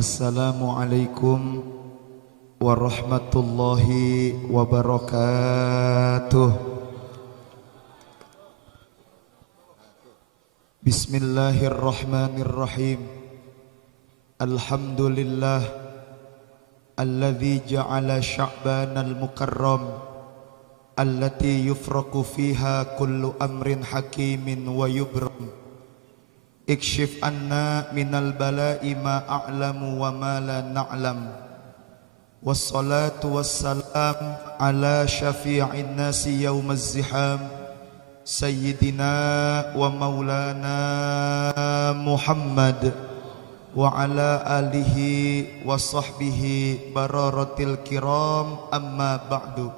Assalamualaikum warahmatullahi wabarakatuh. Bismillahirrahmanirrahim. Alhamdulillah alladzi ja'ala sya'banal mukarram allati yufraqu fiha kullu amrin hakimin wa yubram. Ikshif anna minal bala'i ma a'lamu wa ma la na'lam. Wassalatu wassalam ala syafi'in nasi yawmaz ziham Sayyidina wa maulana Muhammad wa ala alihi wa sahbihi bararatil kiram, amma ba'du.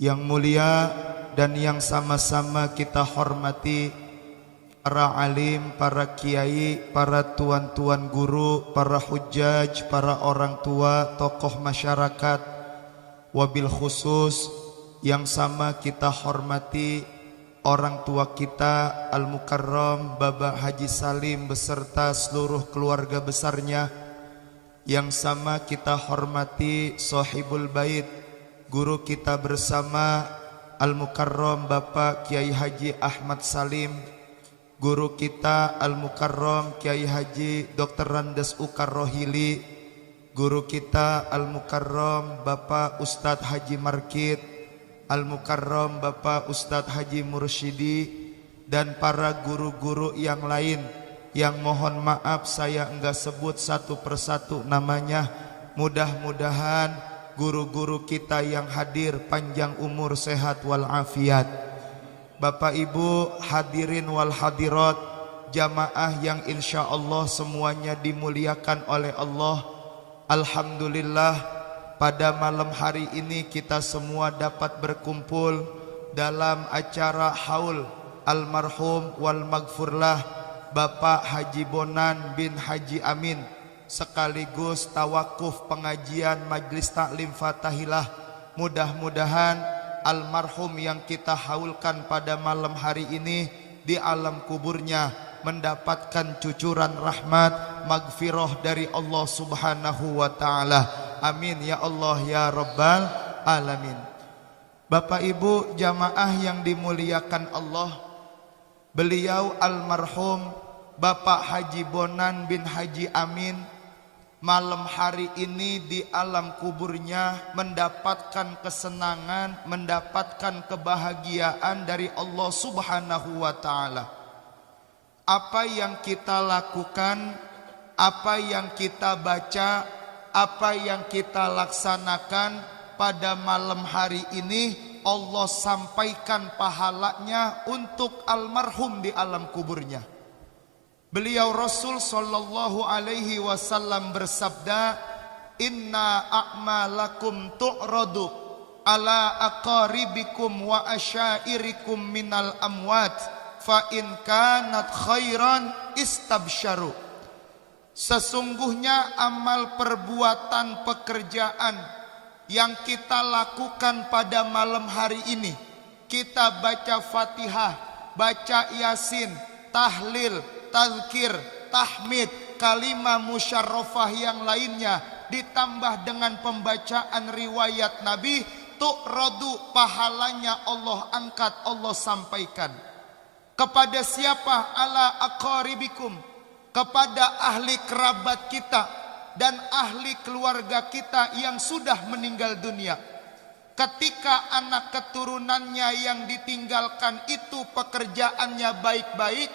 Yang mulia dan yang sama-sama kita hormati para alim, para kiai, para tuan-tuan guru, para hujjaj, para orang tua, tokoh masyarakat, wabil khusus yang sama kita hormati orang tua kita Al-Mukarram Bapak Haji Salim beserta seluruh keluarga besarnya. Yang sama kita hormati Sohibul Bait, guru kita bersama Al-Mukarram Bapak Kiai Haji Ahmad Salim, guru kita Al-Mukarram Kiai Haji Dr. Randes Ukarrohili, guru kita Al-Mukarram Bapak Ustadz Haji Markid, Al-Mukarram Bapak Ustadz Haji Mursyidi, dan para guru-guru yang lain yang mohon maaf saya enggak sebut satu persatu namanya. Mudah-mudahan guru-guru kita yang hadir panjang umur, sehat walafiat. Bapak Ibu hadirin wal hadirat, jamaah yang insya Allah semuanya dimuliakan oleh Allah. Alhamdulillah pada malam hari ini kita semua dapat berkumpul dalam acara haul almarhum wal maghfurlah Bapak Haji Bonan bin Haji Amin, sekaligus tawakuf pengajian Majlis Taklim Fatahilah. Mudah-mudahan almarhum yang kita haulkan pada malam hari ini di alam kuburnya mendapatkan cucuran rahmat maghfirah dari Allah Subhanahu wa taala. Amin ya Allah ya rabbal alamin. Bapak Ibu jamaah yang dimuliakan Allah, beliau almarhum Bapak Haji Bonan bin Haji Amin malam hari ini di alam kuburnya mendapatkan kesenangan, mendapatkan kebahagiaan dari Allah Subhanahu wa taala. Apa yang kita lakukan, apa yang kita baca, apa yang kita laksanakan pada malam hari ini, Allah sampaikan pahalanya untuk almarhum di alam kuburnya. Beliau Rasul sallallahu alaihi wasallam bersabda, "Inna a'malakum tu'radu ala aqaribikum wa asyairikum minal amwat, fa in kanat khairan istabsyaru." Sesungguhnya amal perbuatan pekerjaan yang kita lakukan pada malam hari ini, kita baca Fatihah, baca Yasin, tahlil, tazkir, tahmid, kalimah musyarrafah yang lainnya, ditambah dengan pembacaan riwayat Nabi, tu'radu, pahalanya Allah angkat, Allah sampaikan. Kepada siapa? Ala aqaribikum, kepada ahli kerabat kita dan ahli keluarga kita yang sudah meninggal dunia. Ketika anak keturunannya yang ditinggalkan itu pekerjaannya baik-baik,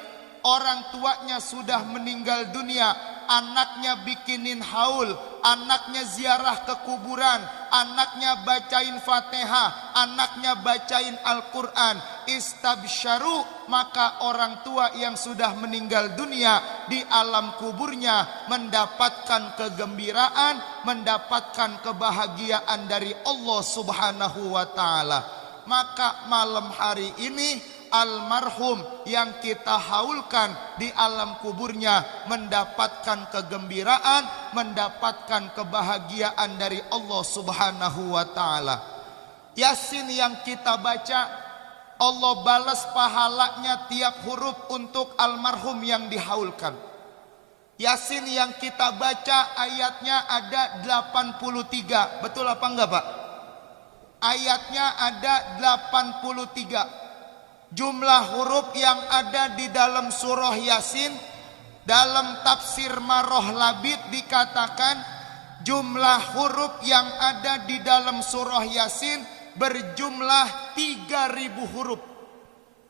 orang tuanya sudah meninggal dunia, anaknya bikinin haul, anaknya ziarah ke kuburan, anaknya bacain Fatihah, anaknya bacain Al-Quran, istabsyaru, maka orang tua yang sudah meninggal dunia di alam kuburnya mendapatkan kegembiraan, mendapatkan kebahagiaan dari Allah Subhanahu wa taala. Maka malam hari ini almarhum yang kita haulkan di alam kuburnya mendapatkan kegembiraan, mendapatkan kebahagiaan dari Allah Subhanahu wa taala. Yasin yang kita baca, Allah balas pahalanya tiap huruf untuk almarhum yang dihaulkan. Yasin yang kita baca ayatnya ada 83. Betul apa enggak Pak? Ayatnya ada 83. Jumlah huruf yang ada di dalam surah Yasin, dalam tafsir Maroh Labid dikatakan jumlah huruf yang ada di dalam surah Yasin berjumlah 3.000 huruf.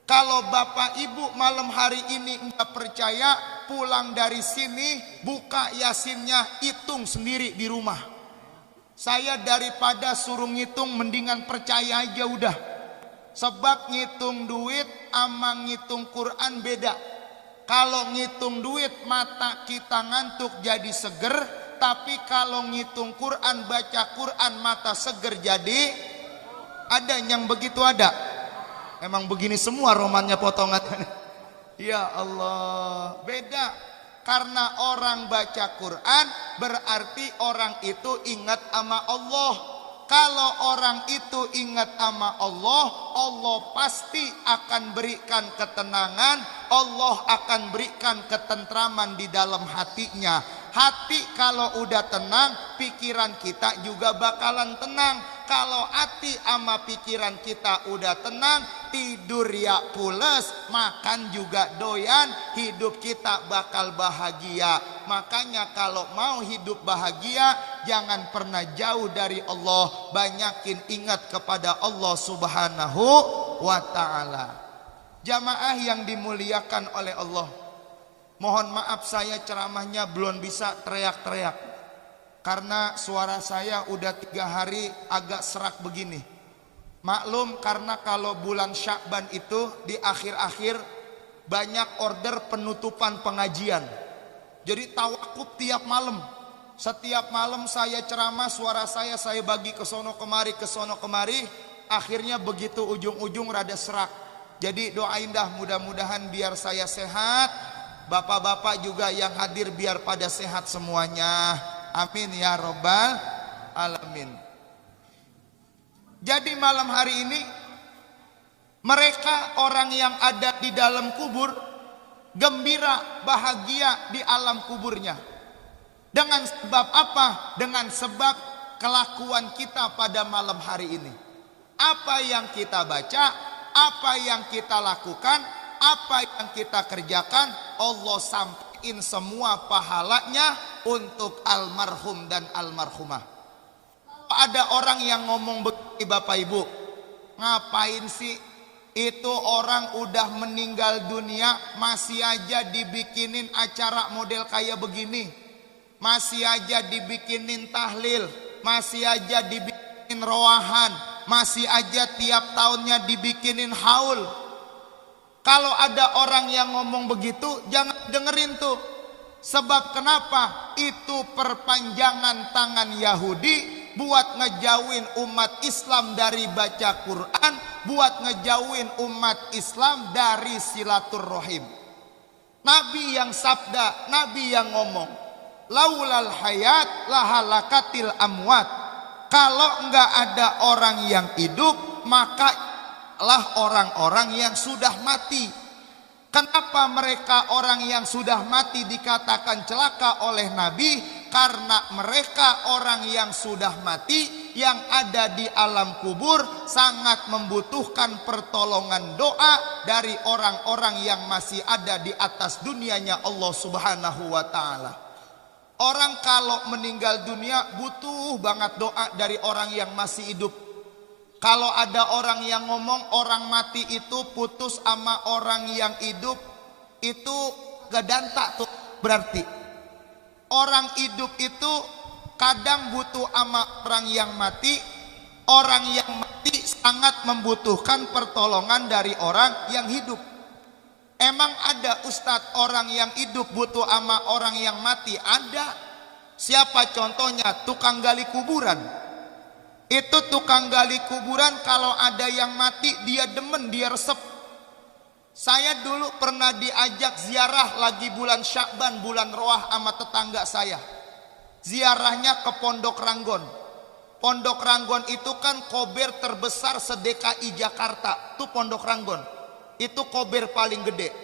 Kalau Bapak Ibu malam hari ini enggak percaya, pulang dari sini buka Yasinnya, hitung sendiri di rumah. Saya daripada suruh ngitung mendingan percaya aja udah. Sebab ngitung duit sama ngitung Quran beda. Kalau ngitung duit mata kita ngantuk jadi seger, tapi kalau ngitung Quran, baca Quran mata seger jadi. Ada yang begitu ada? Emang begini semua romannya potongan. Ya Allah, beda. Karena orang baca Quran berarti orang itu ingat sama Allah. Kalau orang itu ingat sama Allah, Allah pasti akan berikan ketenangan, Allah akan berikan ketentraman di dalam hatinya. Hati kalau udah tenang, pikiran kita juga bakalan tenang. Kalau hati sama pikiran kita udah tenang, tidur ya pules, makan juga doyan, hidup kita bakal bahagia. Makanya kalau mau hidup bahagia, jangan pernah jauh dari Allah, banyakin ingat kepada Allah Subhanahu wa ta'ala. Jamaah yang dimuliakan oleh Allah, mohon maaf saya ceramahnya belum bisa teriak-teriak karena suara saya udah 3 hari agak serak begini. Maklum karena kalau bulan Sya'ban itu di akhir-akhir banyak order penutupan pengajian. Jadi tawakuf tiap malam. Setiap malam saya ceramah, suara saya bagi ke sono kemari, ke sono kemari. Akhirnya begitu ujung-ujung rada serak. Jadi doain dah mudah-mudahan biar saya sehat. Bapak-bapak juga yang hadir biar pada sehat semuanya. Amin ya robbal alamin. Jadi malam hari ini mereka orang yang ada di dalam kubur gembira bahagia di alam kuburnya. Dengan sebab apa? Dengan sebab kelakuan kita pada malam hari ini. Apa yang kita baca, apa yang kita lakukan, apa yang kita kerjakan, Allah sampaikan semua pahalanya untuk almarhum dan almarhumah. Kalau ada orang yang ngomong begini Bapak Ibu, ngapain sih itu orang udah meninggal dunia masih aja dibikinin acara model kayak begini, masih aja dibikinin tahlil, masih aja dibikinin roahan, masih aja tiap tahunnya dibikinin haul. Kalau ada orang yang ngomong begitu, jangan dengerin tuh. Sebab kenapa? Itu perpanjangan tangan Yahudi buat ngejauhin umat Islam dari baca Quran, buat ngejauhin umat Islam dari silaturrohim. Nabi yang sabda, Nabi yang ngomong, laulal hayat lahalakatil amwat. Kalau enggak ada orang yang hidup, maka lah orang-orang yang sudah mati. Kenapa mereka orang yang sudah mati dikatakan celaka oleh Nabi? Karena mereka orang yang sudah mati, yang ada di alam kubur, sangat membutuhkan pertolongan doa dari orang-orang yang masih ada di atas dunianya Allah Subhanahu wa ta'ala. Orang kalau meninggal dunia butuh banget doa dari orang yang masih hidup. Kalau ada orang yang ngomong orang mati itu putus sama orang yang hidup, itu gak danta tuh. Berarti orang hidup itu kadang butuh sama orang yang mati. Orang yang mati sangat membutuhkan pertolongan dari orang yang hidup. Emang ada Ustadz orang yang hidup butuh sama orang yang mati? Ada. Siapa contohnya? Tukang gali kuburan. Itu tukang gali kuburan kalau ada yang mati dia demen, dia resep. Saya dulu pernah diajak ziarah lagi bulan Sya'ban, bulan Roah sama tetangga saya. Ziarahnya ke Pondok Ranggon. Pondok Ranggon itu kan kober terbesar se-DKI Jakarta. Itu Pondok Ranggon. Itu kober paling gede.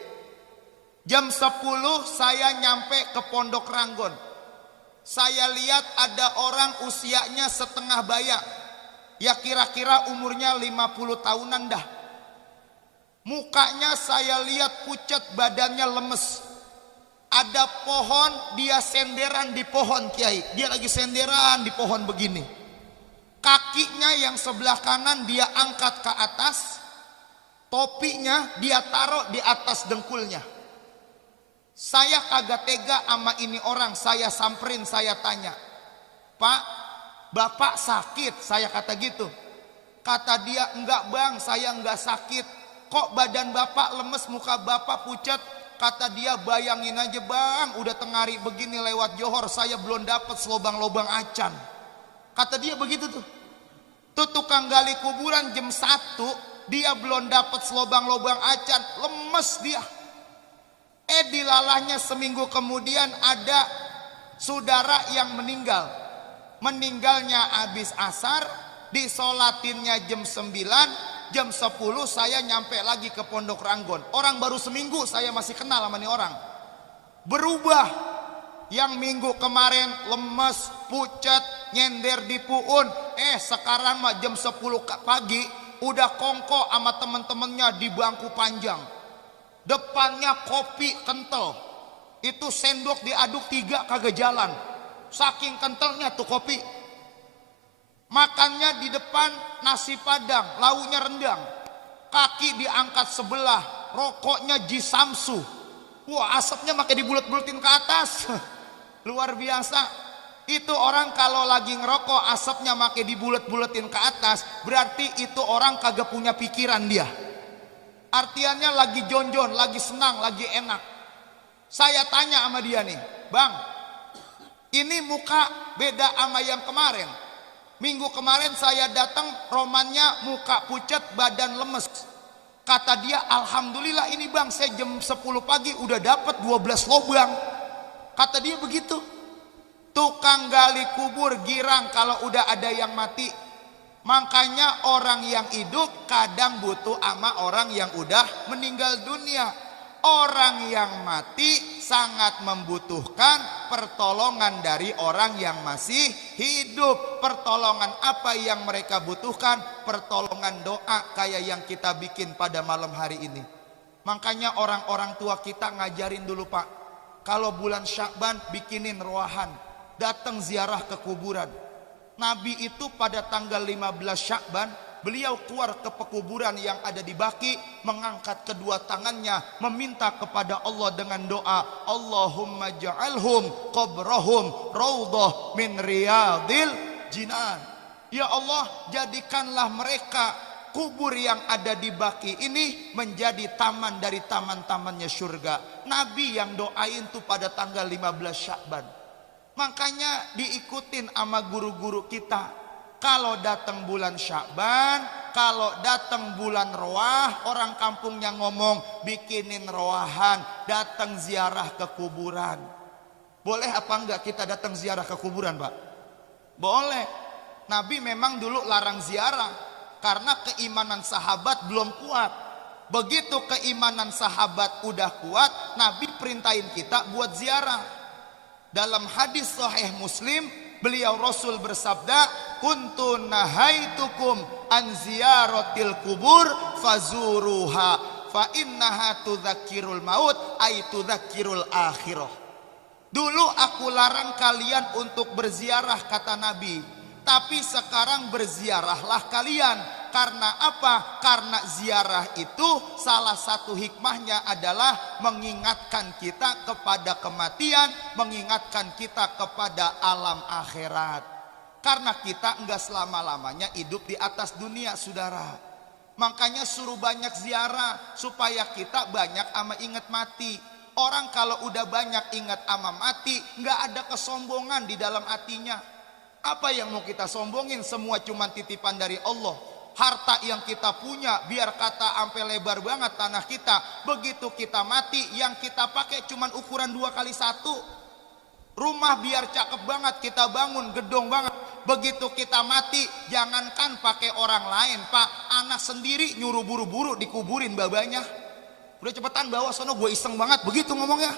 Jam 10 saya nyampe ke Pondok Ranggon. Saya lihat ada orang usianya setengah baya. Ya kira-kira umurnya 50 tahunan dah. Mukanya saya lihat pucat, badannya lemes. Ada pohon, dia senderan di pohon, Kiai. Dia lagi senderan di pohon begini. Kakinya yang sebelah kanan dia angkat ke atas. Topinya dia taruh di atas dengkulnya. Saya kagak tega sama ini orang. Saya samperin, saya tanya, "Pak, Bapak sakit?" Saya kata gitu. Kata dia, "Enggak bang, saya enggak sakit. Kok badan Bapak lemes, muka Bapak pucat?" Kata dia, "Bayangin aja bang, udah tengah hari begini lewat Johor, saya belum dapat selobang-lobang acan." Kata dia begitu tuh. Tuh tukang gali kuburan jam 1, dia belum dapat selobang-lobang acan, lemes dia. Dilalahnya seminggu kemudian ada saudara yang meninggal. Meninggalnya habis asar, disolatinnya jam 9, jam 10 saya nyampe lagi ke Pondok Ranggon. Orang baru seminggu saya masih kenal sama nih orang. Berubah. Yang minggu kemarin lemes, pucat, nyender di puun. Sekarang mah jam 10 pagi udah kongko sama temen-temennya di bangku panjang. Depannya kopi kental. Itu sendok diaduk 3 kagak jalan. Saking kentalnya tuh kopi. Makannya di depan nasi padang, lauknya rendang. Kaki diangkat sebelah, rokoknya Jisamsu. Wah, asapnya makai dibulet-buletin ke atas. Luar biasa. Itu orang kalau lagi ngerokok asapnya makai dibulet-buletin ke atas, berarti itu orang kagak punya pikiran dia. Artiannya lagi jonjon, lagi senang, lagi enak. Saya tanya sama dia nih, "Bang, ini muka beda sama yang kemarin. Minggu kemarin saya datang, romannya muka pucat, badan lemes." Kata dia, "Alhamdulillah ini bang, saya jam 10 pagi udah dapat 12 lobang." Kata dia begitu. Tukang gali kubur girang kalau udah ada yang mati. Makanya orang yang hidup kadang butuh sama orang yang udah meninggal dunia. Orang yang mati sangat membutuhkan pertolongan dari orang yang masih hidup. Pertolongan apa yang mereka butuhkan? Pertolongan doa kayak yang kita bikin pada malam hari ini. Makanya orang-orang tua kita ngajarin dulu, Pak, kalau bulan Syakban bikinin ruahan, datang ziarah ke kuburan. Nabi itu pada tanggal 15 Syakban, beliau keluar ke pekuburan yang ada di Baqi, mengangkat kedua tangannya, meminta kepada Allah dengan doa, "Allahumma ja'alhum qabrahum raudhah min riyadil jinan." Ya Allah, jadikanlah mereka kubur yang ada di Baqi ini menjadi taman dari taman-tamannya surga. Nabi yang doain tuh pada tanggal 15 Syakban. Makanya diikutin sama guru-guru kita. Kalau datang bulan Syakban, kalau datang bulan Roah, orang kampungnya ngomong bikinin roahan, datang ziarah ke kuburan. Boleh apa enggak kita datang ziarah ke kuburan, Pak? Boleh. Nabi memang dulu larang ziarah karena keimanan sahabat belum kuat. Begitu keimanan sahabat udah kuat, Nabi perintahin kita buat ziarah. Dalam hadis sahih Muslim, beliau Rasul bersabda, "Kuntu nahaitukum an ziyaratil kubur fazuruha fa innaha tudzakirul maut ay tudzakirul akhirah." Dulu aku larang kalian untuk berziarah, kata Nabi, tapi sekarang berziarahlah kalian. Karena apa? Karena ziarah itu salah satu hikmahnya adalah mengingatkan kita kepada kematian, mengingatkan kita kepada alam akhirat. Karena kita enggak selama-lamanya hidup di atas dunia, saudara. Makanya suruh banyak ziarah supaya kita banyak ama ingat mati. Orang kalau udah banyak ingat ama mati, enggak ada kesombongan di dalam hatinya. Apa yang mau kita sombongin? Semua cuma titipan dari Allah. Harta yang kita punya, biar kata ampe lebar banget tanah kita, begitu kita mati yang kita pakai cuman ukuran 2x1. Rumah biar cakep banget kita bangun, gedong banget, begitu kita mati jangankan pakai orang lain, Pak, anak sendiri nyuruh buru-buru dikuburin babanya. Udah cepetan bawa sono, gue iseng banget. Begitu ngomongnya.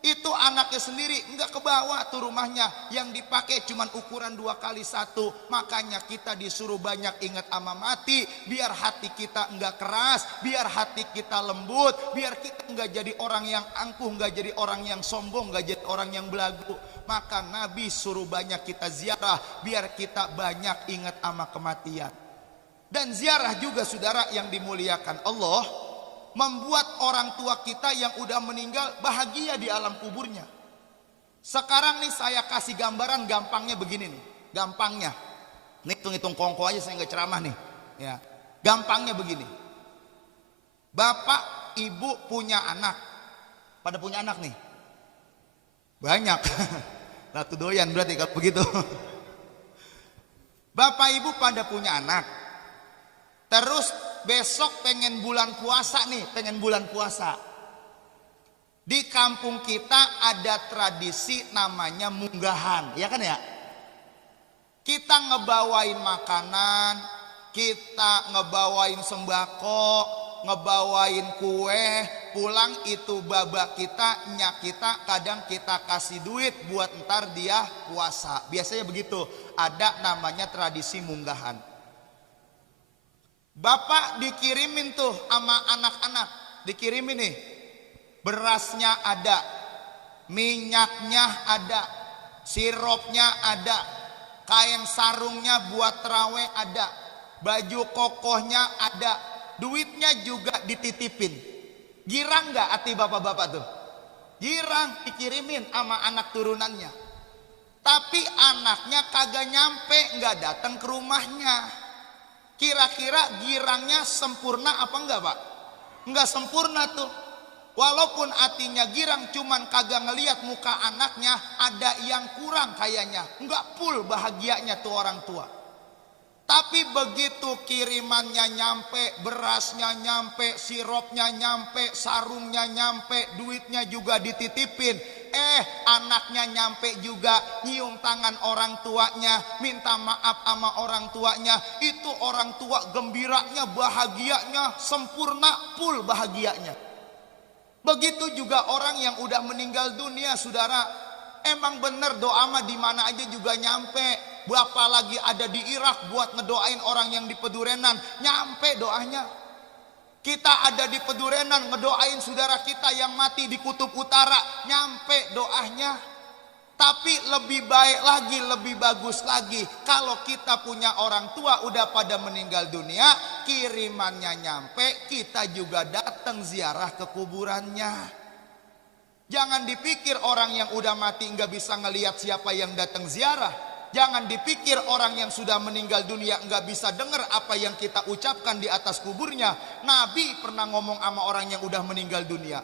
Itu anaknya sendiri enggak kebawa tuh rumahnya, yang dipakai cuman ukuran 2x1. Makanya kita disuruh banyak ingat ama mati, biar hati kita enggak keras, biar hati kita lembut, biar kita enggak jadi orang yang angkuh, enggak jadi orang yang sombong, enggak jadi orang yang belagu. Maka Nabi suruh banyak kita ziarah, biar kita banyak ingat ama kematian. Dan ziarah juga saudara yang dimuliakan Allah, membuat orang tua kita yang udah meninggal bahagia di alam kuburnya. Sekarang nih saya kasih gambaran gampangnya begini nih. Gampangnya, hitung-hitung kongko aja, saya nggak ceramah nih. Ya, gampangnya begini. Bapak, ibu punya anak. Pada punya anak nih? Banyak. Lah tuh doyan berarti kalau begitu. Bapak ibu pada punya anak. Terus besok pengen bulan puasa nih, pengen bulan puasa. Di kampung kita ada tradisi namanya munggahan, ya kan ya? Kita ngebawain makanan, kita ngebawain sembako, ngebawain kue, pulang itu babak kita, nyak kita, kadang kita kasih duit buat ntar dia puasa. Biasanya begitu, ada namanya tradisi munggahan. Bapak dikirimin tuh sama anak-anak, dikirimin nih, berasnya ada, minyaknya ada, sirupnya ada, kain sarungnya buat terawih ada, baju kokohnya ada, duitnya juga dititipin. Girang gak hati bapak-bapak tuh? Girang, dikirimin sama anak turunannya. Tapi anaknya kagak nyampe, gak datang ke rumahnya. Kira-kira girangnya sempurna apa enggak Pak? Enggak sempurna tuh. Walaupun hatinya girang, cuman kagak ngeliat muka anaknya, ada yang kurang kayaknya. Enggak full bahagianya tuh orang tua. Tapi begitu kirimannya nyampe, berasnya nyampe, sirupnya nyampe, sarungnya nyampe, duitnya juga dititipin. Anaknya nyampe juga, nyium tangan orang tuanya, minta maaf sama orang tuanya. Itu orang tua gembiranya, bahagianya, sempurna, full bahagianya. Begitu juga orang yang udah meninggal dunia, saudara. Emang bener doa mah di mana aja juga nyampe. Berapa lagi ada di Irak buat ngedoain orang yang di Pedurenan, nyampe doanya. Kita ada di Pedurenan ngedoain saudara kita yang mati di Kutub Utara, nyampe doanya. Tapi lebih baik lagi, lebih bagus lagi kalau kita punya orang tua udah pada meninggal dunia, kirimannya nyampe, kita juga datang ziarah ke kuburannya. Jangan dipikir orang yang udah mati nggak bisa ngelihat siapa yang datang ziarah. Jangan dipikir orang yang sudah meninggal dunia nggak bisa dengar apa yang kita ucapkan di atas kuburnya. Nabi pernah ngomong sama orang yang udah meninggal dunia.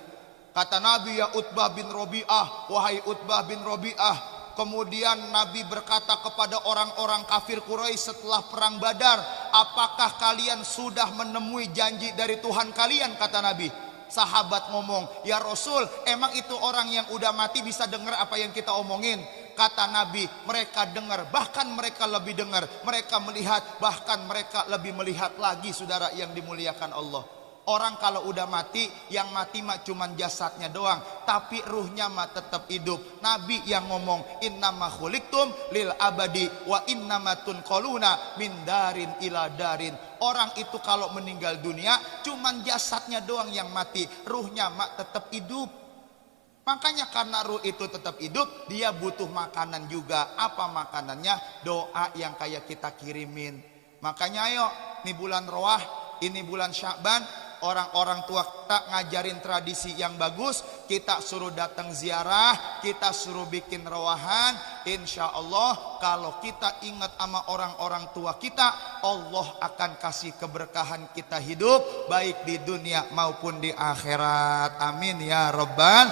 Kata Nabi, ya Utbah bin Robi'ah, wahai Utbah bin Robi'ah. Kemudian Nabi berkata kepada orang-orang kafir Quraisy setelah perang Badar, apakah kalian sudah menemui janji dari Tuhan kalian? Kata Nabi. Sahabat ngomong, ya Rasul, emang itu orang yang udah mati bisa dengar apa yang kita omongin? Kata Nabi, mereka dengar, bahkan mereka lebih dengar, mereka melihat, bahkan mereka lebih melihat lagi, saudara yang dimuliakan Allah. Orang kalau udah mati, yang mati mah cuman jasadnya doang, tapi ruhnya mah tetap hidup. Nabi yang ngomong, innama khuliqtum lil abadi wa innama tunqaluna min darin ila darin. Orang itu kalau meninggal dunia, cuman jasadnya doang yang mati, ruhnya mah tetap hidup. Makanya karena ruh itu tetap hidup, dia butuh makanan juga. Apa makanannya? Doa yang kayak kita kirimin. Makanya ayo, ini bulan Roah, ini bulan Sya'ban, orang-orang tua kita ngajarin tradisi yang bagus. Kita suruh datang ziarah, kita suruh bikin roahan. Insya Allah kalau kita ingat sama orang-orang tua kita, Allah akan kasih keberkahan kita hidup, baik di dunia maupun di akhirat. Amin ya Rabbal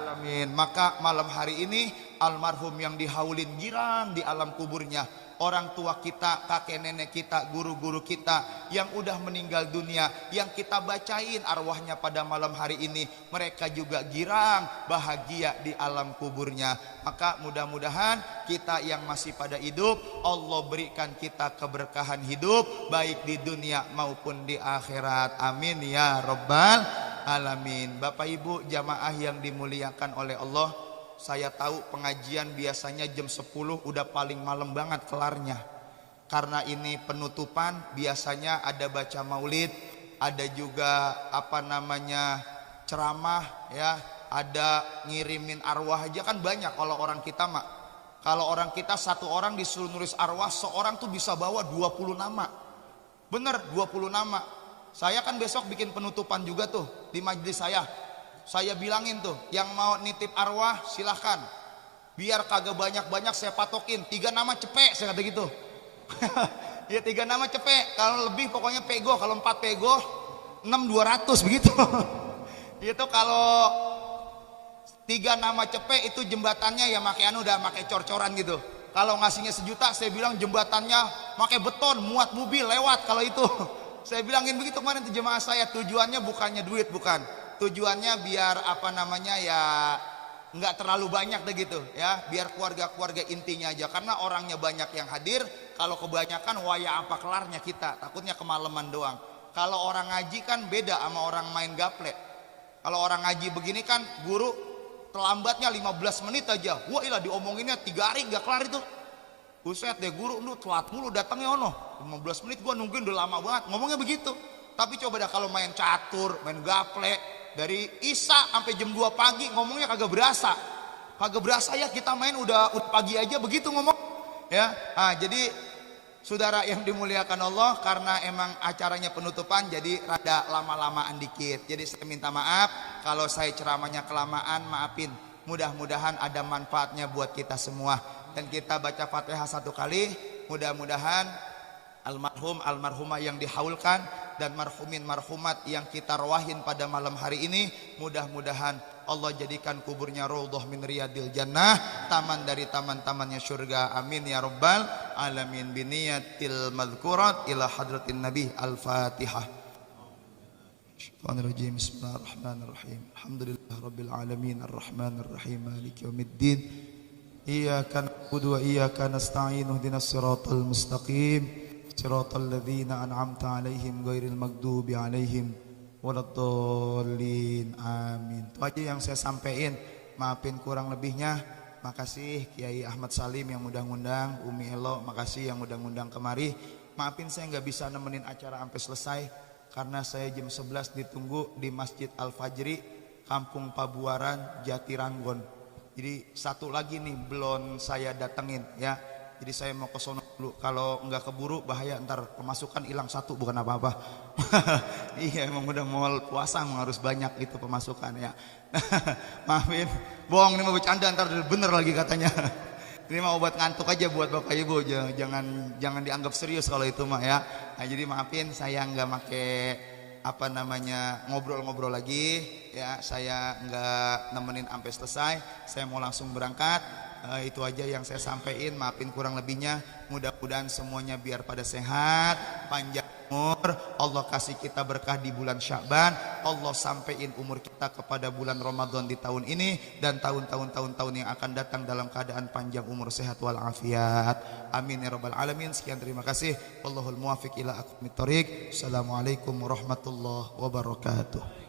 Alamin. Maka malam hari ini almarhum yang dihaulin girang di alam kuburnya, orang tua kita, kakek nenek kita, guru-guru kita yang udah meninggal dunia, yang kita bacain arwahnya pada malam hari ini, mereka juga girang bahagia di alam kuburnya. Maka mudah-mudahan kita yang masih pada hidup, Allah berikan kita keberkahan hidup baik di dunia maupun di akhirat. Amin ya Rabbal alamin. Bapak Ibu jamaah yang dimuliakan oleh Allah, saya tahu pengajian biasanya jam 10 udah paling malam banget kelarnya. Karena ini penutupan, biasanya ada baca maulid, ada juga ceramah ya, ada ngirimin arwah aja kan banyak kalau orang kita mah. Kalau orang kita satu orang disuruh nulis arwah, seorang tuh bisa bawa 20 nama. Bener 20 nama. Saya kan besok bikin penutupan juga tuh di majelis saya. Saya bilangin tuh, yang mau nitip arwah silahkan. Biar kagak banyak-banyak saya patokin 3 nama cepet, saya kata gitu. Ya 3 nama cepet. Kalau lebih pokoknya pego. Kalau 4 pego 6.200 begitu. Itu kalau 3 nama cepet itu jembatannya ya pakai udah pakai cor-coran gitu. Kalau ngasihnya 1 juta, saya bilang jembatannya pakai beton, muat mobil lewat kalau itu. Saya bilangin begitu kemarin tuh jemaah saya. Tujuannya bukannya duit, bukan. Tujuannya biar ya nggak terlalu banyak deh gitu ya. Biar keluarga-keluarga intinya aja. Karena orangnya banyak yang hadir. Kalau kebanyakan waya apa kelarnya kita. Takutnya kemalaman doang. Kalau orang ngaji kan beda sama orang main gaple. Kalau orang ngaji begini kan guru terlambatnya 15 menit aja. Wah ilah diomonginnya 3 hari gak kelar itu. Buset deh guru lu telat mulu datangnya ono. 15 menit gua nungguin udah lama banget. Ngomongnya begitu. Tapi coba dah kalau main catur, main gaple, dari Isya sampai jam 2 pagi ngomongnya kagak berasa. Kagak berasa ya kita main udah pagi aja begitu ngomong. Ya. Nah, jadi saudara yang dimuliakan Allah, karena emang acaranya penutupan jadi rada lama-lamaan dikit. Jadi saya minta maaf kalau saya ceramahnya kelamaan, maafin. Mudah-mudahan ada manfaatnya buat kita semua. Dan kita baca Fatihah 1 kali. Mudah-mudahan almarhum almarhumah yang dihaulkan dan marhumin marhumat yang kita rawahin pada malam hari ini, mudah-mudahan Allah jadikan kuburnya raudhah min riyadil jannah, taman dari taman-tamannya surga. Amin ya rabbal alamin. Biniyatil madhkurat ila hadratin nabi. Al-Fatihah. Bismillahirrahmanirrahim. Bismillahirrahmanirrahim. Alhamdulillah rabbil alamin arrahmanir rahim maliki yaumiddin. Iyyaka na'budu wa iyyaka nasta'in. Ihdinas siratal mustaqim. Siratal ladzina an'amta 'alaihim ghairil maghdubi 'alaihim waladdallin. Amin. Itu aja yang saya sampaikan. Maafin kurang lebihnya. Makasih Kiai Ahmad Salim yang ngundang-ngundang, Umi Elo makasih yang ngundang-ngundang kemari. Maafin saya nggak bisa nemenin acara sampai selesai karena saya jam 11 ditunggu di Masjid Al Fajri, Kampung Pabuaran, Jatiranggon. Jadi satu lagi nih belum saya datengin ya. Jadi saya mau ke sono dulu. Kalau nggak keburu bahaya ntar pemasukan hilang 1 bukan apa-apa. Iya emang udah mau puasa harus banyak itu pemasukan ya. Maafin, bohong ini mau bercanda ntar bener lagi katanya. Ini mau obat ngantuk aja buat Bapak Ibu, jangan dianggap serius kalau itu mah ya. Nah, jadi maafin saya nggak make ngobrol-ngobrol lagi ya, saya nggak nemenin sampai selesai, saya mau langsung berangkat. Itu aja yang saya sampaikan, maafin kurang lebihnya. Mudah-mudahan semuanya biar pada sehat, panjang umur, Allah kasih kita berkah di bulan Sya'ban, Allah sampein umur kita kepada bulan Ramadan di tahun ini dan tahun-tahun yang akan datang dalam keadaan panjang umur, sehat walafiat. Amin ya rabbal alamin. Sekian, terima kasih. Wallahul muwaffiq ila aqwamit thoriq. Assalamualaikum warahmatullahi wabarakatuh.